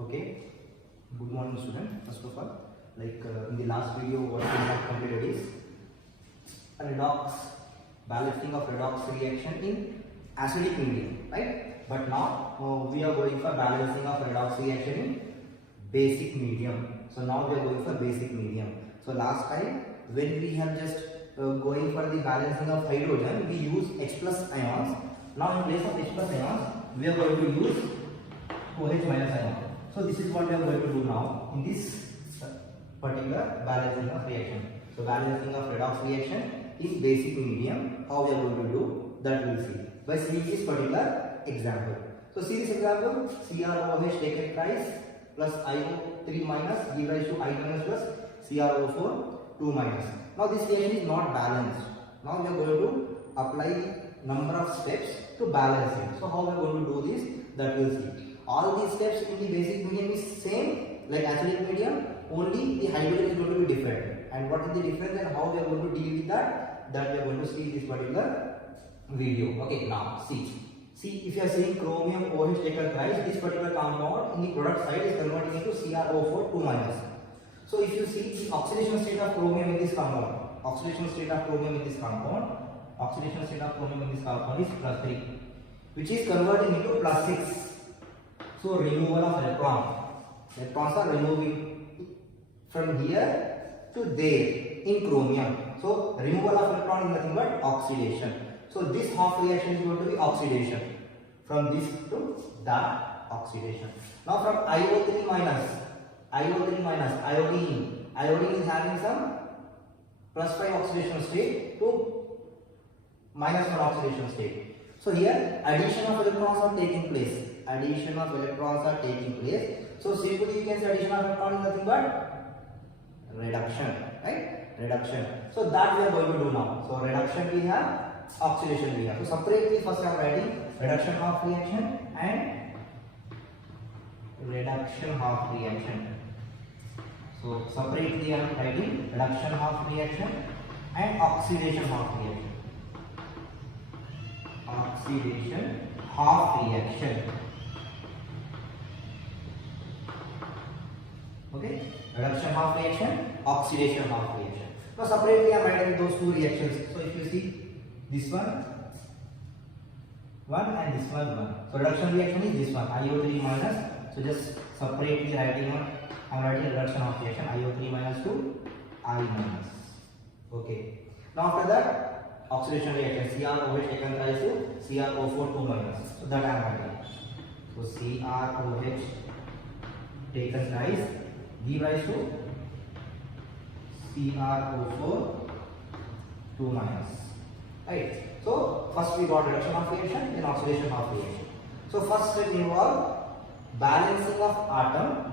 Okay, good morning student. First of all, in the last video what we have completed is redox, balancing of redox reaction in acidic medium, right? But now we are going for balancing of redox reaction in basic medium. So now we are going for basic medium. So last time when we have just going for the balancing of hydrogen, we use H plus ions. Now in place of H plus ions, we are going to use OH minus ion. So this is what we are going to do now in this particular balancing of reaction. So balancing of redox reaction in basic medium, how we are going to do that we will see by seeing this particular example. So see this example, CrOH taken thrice plus IO3 minus give rise to I minus plus CrO4 2 minus. Now this reaction is not balanced. Now we are going to apply number of steps to balance it. So how we are going to do this, that we will see. All these steps in the basic medium is same like acidic medium, only the hydrogen is going to be different. And what is the difference and how we are going to deal with that we are going to see this particular video. Okay, now see if you are saying chromium OH taken thrice, this particular compound in the product side is converting into CrO4 2 minus. So if you see the oxidation state of chromium in this compound, oxidation state of chromium in this compound is plus 3, which is converting into plus 6. So removal of electrons are removing from here to there in chromium. So removal of electron is nothing but oxidation. So this half reaction is going to be oxidation, from this to that oxidation. Now from IO3 minus iodine is having some plus 5 oxidation state to minus 1 oxidation state. So here addition of electrons are taking place. So simply you can say addition of electron is nothing but reduction, right? Reduction. So that we are going to do now. So reduction we have, oxidation we have. So separately first I am writing reduction half reaction and reduction half reaction. So separately I am writing reduction half reaction and oxidation half reaction. Oxidation half reaction. Okay, reduction half reaction, oxidation half reaction. Now separately I am writing those two reactions. So if you see this one and this one. So reduction reaction is this one, IO3 minus. So just separately writing one. I am writing reduction half reaction, IO3 minus to I minus. Okay. Now after that, oxidation reaction, CrOH taken thrice to CrO4 2 minus. So that I am writing. So CrOH taken thrice give rise to CrO4 2 minus. Right. So first we got reduction half reaction, then oxidation half reaction. So first step involve balancing of atom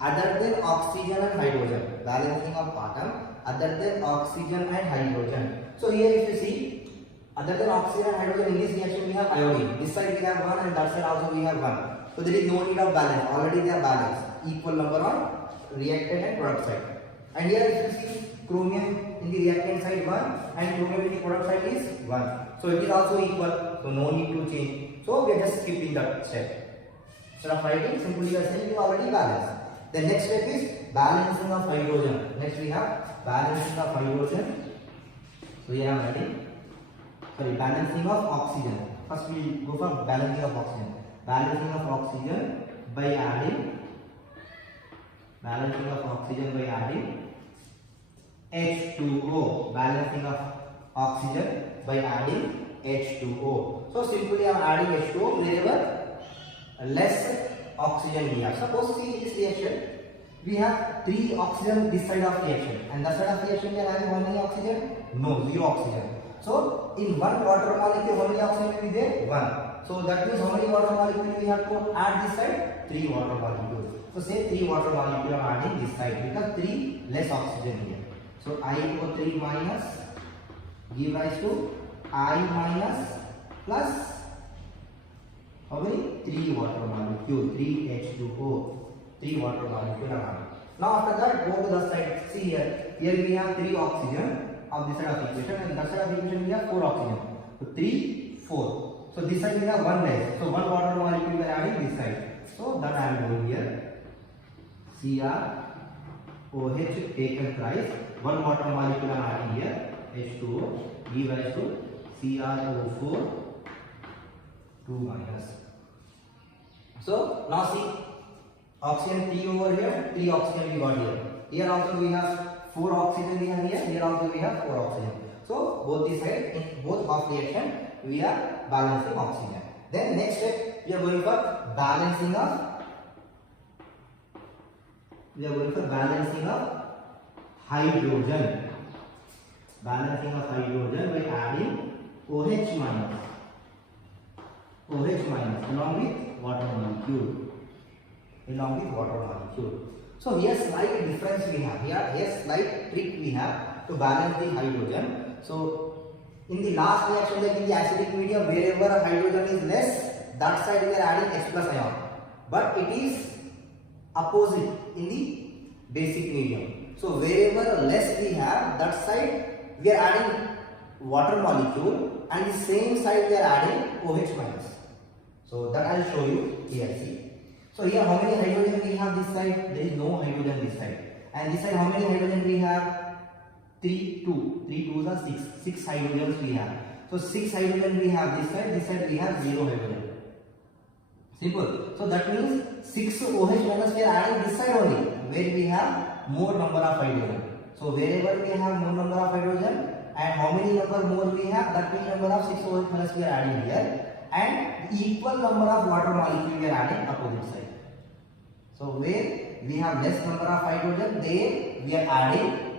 other than oxygen and hydrogen. Balancing of atom other than oxygen and hydrogen. So here if you see, other than oxygen and hydrogen in this reaction we have iodine. This side we have 1 and that side also we have 1. So there is no need of balance. Already they are balanced. Equal number on reactant and product side. And here if you see chromium in the reactant side 1 and chromium in the product side is 1. So it is also equal. So no need to change. So we are just skipping that step. Instead of writing, simply we are saying you already balanced. The next step is balancing of hydrogen. Next we have balancing of hydrogen. So here I am writing. Balancing of oxygen. First we go for balancing of oxygen. Balancing of oxygen by adding H2O. Balancing of oxygen by adding H2O. So simply I am adding H2O wherever less oxygen we have. Suppose see this reaction, we have 3 oxygen this side of reaction, and that side of reaction we are having how many oxygen? No, 0 oxygen. So in one water molecule how many oxygen is there? 1. So that means how many water molecules we have to add this side? 3 water molecules. So say 3 water molecules are adding this side because 3 less oxygen here. So IO3 minus give rise to I minus plus how many? 3 water molecule, 3H2O, 3 water molecule are added. Now after that go to the side. See here we have 3 oxygen of this side of equation, and that side of equation we have 4 oxygen. So 3, 4. So this side we have 1 less. So 1 water molecule we are adding this side. So that CrOH taken thrice, one water molecule I am adding here, H2O, give rise to CrO4 2 minus. So now see, oxygen 3 over here, 3 oxygen we got here. Here also we have 4 oxygen we have here. Here also we have 4 oxygen. So both the side, in both half reaction, we are balancing oxygen. Then next step, we are going for balancing of. We are going for balancing of hydrogen. Balancing of hydrogen by adding OH minus. OH minus along with water molecule. Along with water molecule. So here slight difference we have. Here slight trick we have to balance the hydrogen. So in the last reaction, like in the acidic medium, wherever hydrogen is less, that side we are adding H plus ion. But it is opposite in the basic medium. So wherever less we have, that side we are adding water molecule, and the same side we are adding OH minus. So that I will show you here. See. So here how many hydrogen we have this side? There is no hydrogen this side. And this side how many hydrogen we have? 3 2. 3 2s are 6. 6 hydrogens we have. So 6 hydrogen we have this side we have 0 hydrogen. Simple. So that means 6 OH minus we are adding this side only, where we have more number of hydrogen. So wherever we have more number of hydrogen, and how many number more we have, that many number of 6 OH minus we are adding here, and equal number of water molecule we are adding opposite side. So where we have less number of hydrogen, there we are adding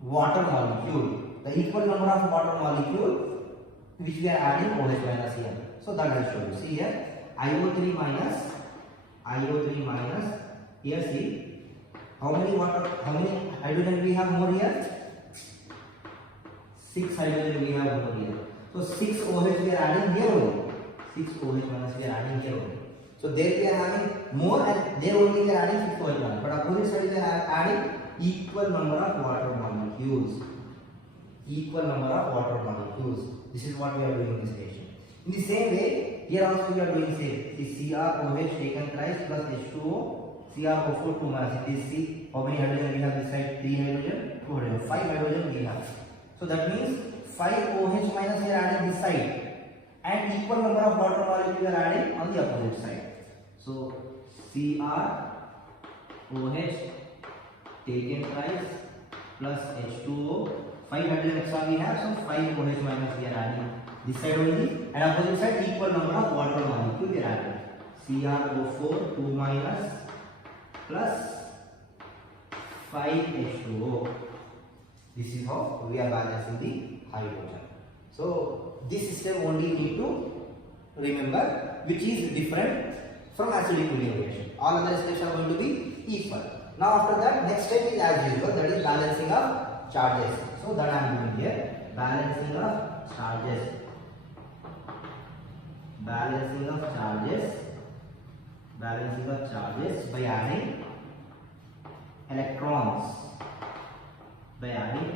water molecule. The equal number of water molecule which we are adding OH minus here. So that I will show you. See here, IO3 minus, here see, how many hydrogen we have more here? 6 hydrogen we have more here. So 6 OH we are adding here only. 6 OH minus we are adding here only. So there we are having more, and there only we are adding 6 OH minus. But opposite side we are adding equal number of water molecules. Equal number of water molecules. This is what we are doing in this reaction. In the same way, here also we are doing same. The CrOH taken thrice plus H2O, CrO4 2 minus. This see how many hydrogen we have this side? 3 hydrogen, 2 hydrogen, 5 hydrogen we have. So that means 5 OH minus we are adding this side, and equal number of water molecules we are adding on the opposite side. So CrOH taken thrice plus H2O, 5 hydrogen extra we have, so 5 OH minus we are adding this side only, and opposite side equal number of water molecule we are adding. CrO4 2 minus plus 5 H2O. This is how we are balancing the hydrogen. So this system only need to remember, which is different from acidic medium reaction. All other steps are going to be equal. Now after that, next step is as usual, that is balancing of charges. So that I am doing here, balancing of charges. Balancing of charges by adding electrons. By adding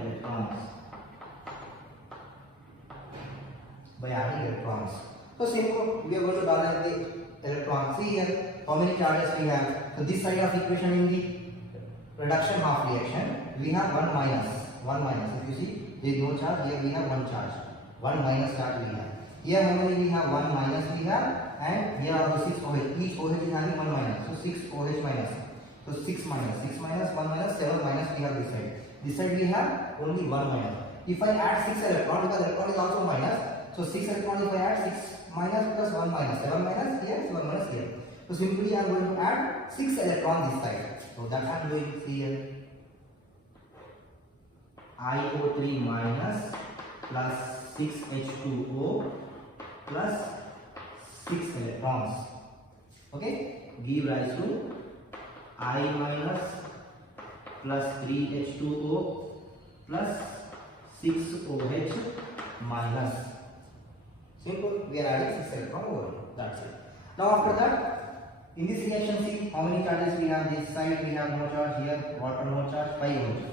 electrons. So simple, we are going to balance the electrons. See here, how many charges we have? So this side of equation in the reduction half reaction, we have 1 minus. If you see, there is no charge. Here we have 1 charge. 1 minus charge we have. Here how many we have? 1 minus we have, and here are the 6 OH. Each OH is having 1 minus. So 6 OH minus. So 6 minus, 1 minus, 7 minus we have this side. This side we have only 1 minus. If I add 6 electron, because electron is also minus, so 6 electron if I add 6 minus plus 1 minus, 7 minus here, 7 minus here. So simply I am going to add 6 electron this side. So that I am doing here. IO3 minus plus 6 H2O plus 6 electrons. Okay, give rise to I minus plus 3 H2O plus 6 OH minus. Simple, we are adding 6 electron over. That's it. Now after that, in this reaction, see how many charges we have. This side we have no charge, here water no charge, 5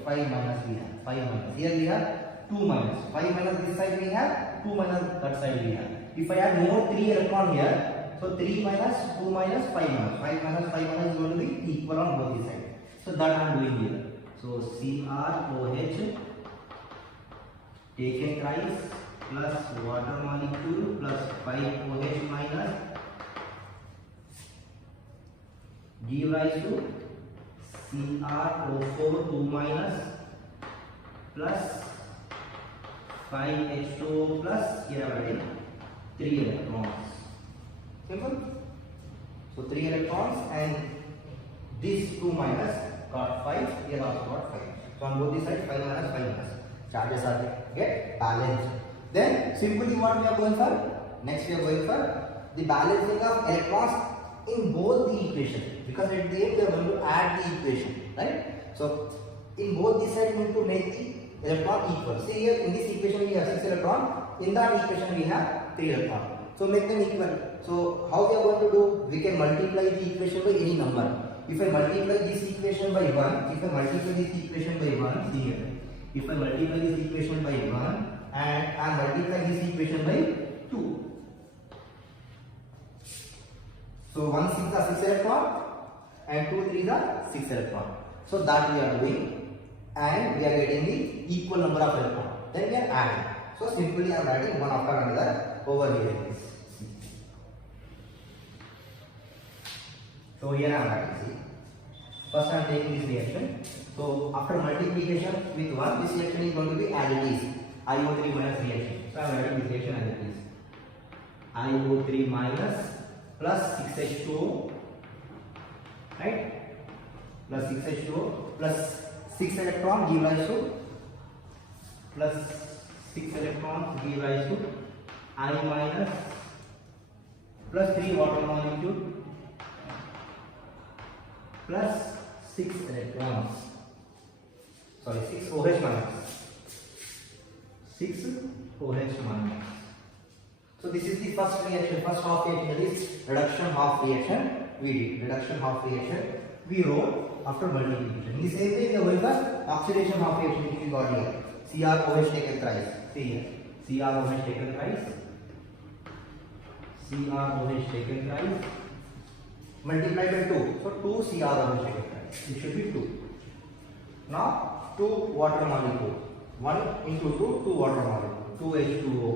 minus we have, 5 minus. Here we have 2 minus, 5 minus this side we have, 2 minus that side we have. If I add more 3 electron here, So 3 minus 2 minus 5 minus 5 minus 5 minus is going to be equal on both the sides. So that I am doing here. So CrOH taken thrice plus water molecule plus 5OH minus give rise to CrO4 2 minus plus 5H2O plus here I am 3 electrons. Simple. So 3 electrons and this 2 minus got 5, here also got 5. So on both the sides 5 minus 5 minus. Charges are get balanced. Then simply what we are going for? Next we are going for the balancing of electrons in both the equation. Because at the end we are going to add the equation, right? So in both the sides we need to make the electron equal. See here in this equation we have 6 electrons. In that equation we have 3 electrons. So make them equal. So how we are going to do? We can multiply the equation by any number. If I multiply this equation by 1, if I multiply this equation by 1, see here. If I multiply this equation by 1 and I multiply this equation by 2. So 1 6 are 6 electron and 2 3 are 6 electron. So that we are doing and we are getting the equal number of electrons. Then we are adding. So simply I am writing one after another over here. So here I am writing. See. First I am taking this reaction. So after multiplication with 1, this reaction is going to be as it is. IO3 minus reaction. So I am writing this reaction as it is. IO3 minus plus 6H2O, right? Plus 6H2O plus 6 electron give rise to plus 6 electrons give rise to I minus plus 3 water molecule plus 6 electrons. Sorry, 6 OH minus. 6 OH minus. So this is the first reaction, first half reaction, that is reduction half reaction. We did reduction half reaction. We wrote after multiplication. In the same way, we are going for oxidation half reaction which we got here. CrOH taken thrice. See here. CrOH taken thrice. CrOH taken thrice. Multiplied by 2. So 2 CrOH taken thrice. It should be 2. Now 2 water molecule. 1 into 2, 2 water molecule. 2H2O.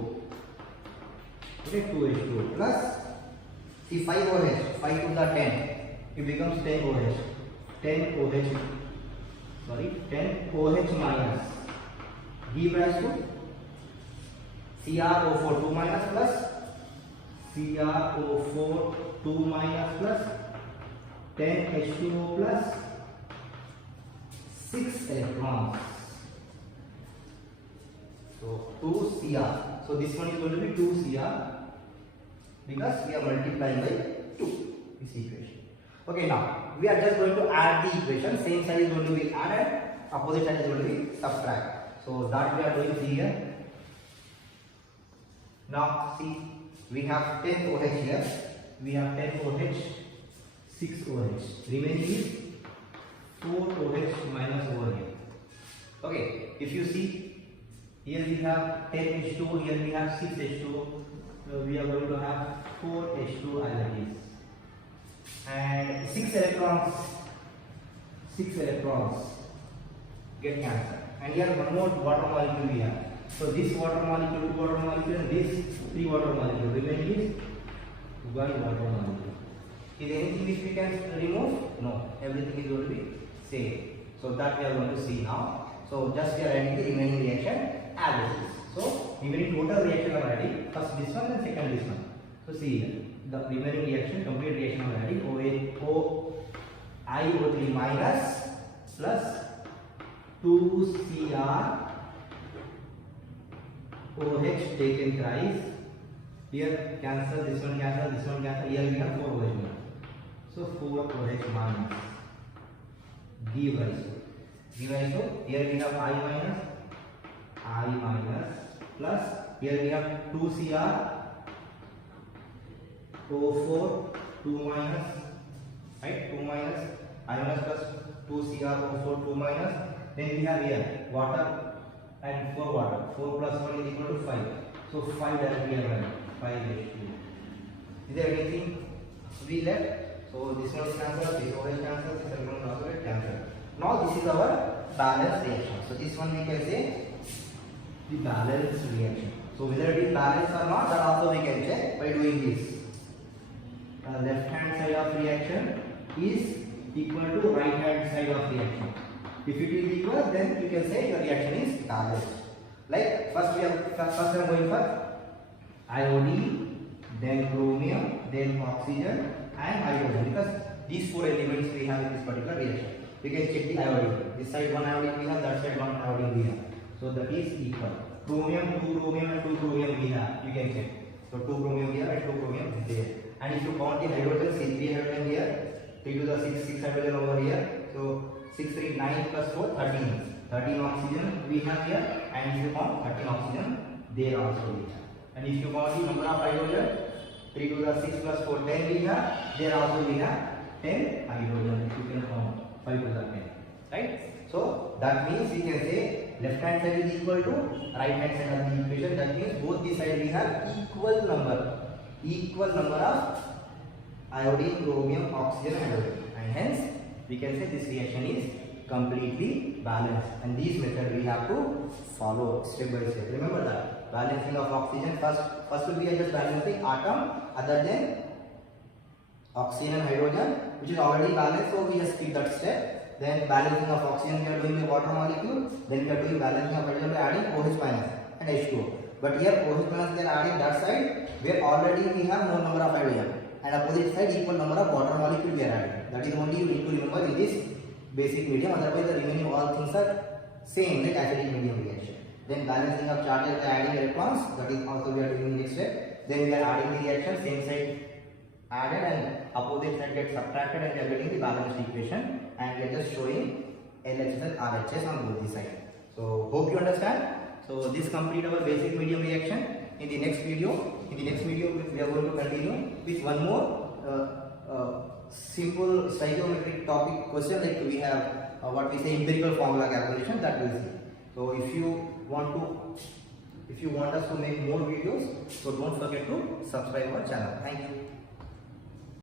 Okay, 2H2O plus see 5 OH. 5 to the 10. It becomes 10 OH. 10 OH. Sorry, 10 OH minus. Give rise to CrO4 2 minus plus CrO4 2 minus plus 10 H2O plus 6 electrons. So 2 Cr. So this one is going to be 2 Cr because we are multiplying by 2 this equation. Okay, now we are just going to add the equation. Same side is going to be added, opposite side is going to be subtract. So that we are doing here. Now see, we have 10 OH here. We have 10 OH, 6 OH. Remaining is 4 OH minus over here. Okay, if you see, here we have 10 H2O, here we have 6 H2O. So we are going to have 4 H2O as it is. And 6 electrons get cancelled. And here one more water molecule we have. So this water molecule, 2 water molecule, and this 3 water molecule. Remaining is 1 water molecule. Is anything which we can remove? No. Everything is going to be same. So that we are going to see now. So just we are adding the remaining reaction as it is. So remaining total reaction are adding. First this one and second this one. So see here. The remaining reaction, complete reaction of adding IO3 minus plus 2 CrOH taken thrice. Here cancel, this one cancel, this one cancel. Here we have 4 OH minus. So 4 OH minus. Give rise to. Here we have I minus plus here we have 2 CrO4 2 minus, right? 2 minus I minus plus 2 CrO4 2 minus. Then we have here water and 4 water. 4 plus 1 is equal to 5. So 5 directly here, 5 H2. Is there anything we left? So this one is cancelled, this one is cancelled, this one is also cancelled. Now this is our balance reaction. So this one we can say the balance reaction. So whether it is balanced or not, that also we can check by doing this. Left hand side of reaction is equal to right hand side of reaction. If it is equal, then you can say your reaction is balanced. Like first we are going for iodine, then chromium, then oxygen and hydrogen, because these four elements we have in this particular reaction. We can check the iodine. This side one iodine we have, that side one iodine we have. So that is equal. Chromium, 2 chromium and 2 chromium we have. You can check. So 2 chromium here and 2 chromium there. And if you count the hydrogen, say 3 hydrogen here, 3 to the 6 hydrogen over here. So 6, 3, 9 plus 4, 13. 13 oxygen we have here, and if you count 13 oxygen there also we have. And if you count the number of hydrogen, 3 to the 6 plus 4, 10 we have, there also we have 10 hydrogen. If you can count 5 to the 10, right? So that means we can say left hand side is equal to right hand side of the equation. That means both the sides we have equal number of iodine, chromium, oxygen and hydrogen, and hence we can say this reaction is completely balanced. And this method we have to follow step by step. Remember that balancing of oxygen, first will be just balancing atom other than oxygen and hydrogen, which is already balanced, so we just skip that step. Then balancing of oxygen we are doing the water molecule, then we are doing balancing of hydrogen by adding OH minus and H2O. But here OH minus they are adding that side where already we have more number of hydrogen, and opposite side equal number of water molecule we are adding. That is only you need to remember in this basic medium, otherwise the remaining all things are same like acidic medium reaction. Then balancing of charges by adding electrons, that is also we are doing next step. Then we are adding the reaction, same side added and opposite side gets subtracted, and we are getting the balanced equation, and we are just showing LHS and RHS on both the sides. So hope you understand. So this complete our basic medium reaction. In the next video we are going to continue with one more simple stoichiometric topic question, like we have what we say empirical formula calculation, that will see. So if you want us to make more videos, so don't forget to subscribe our channel. Thank you.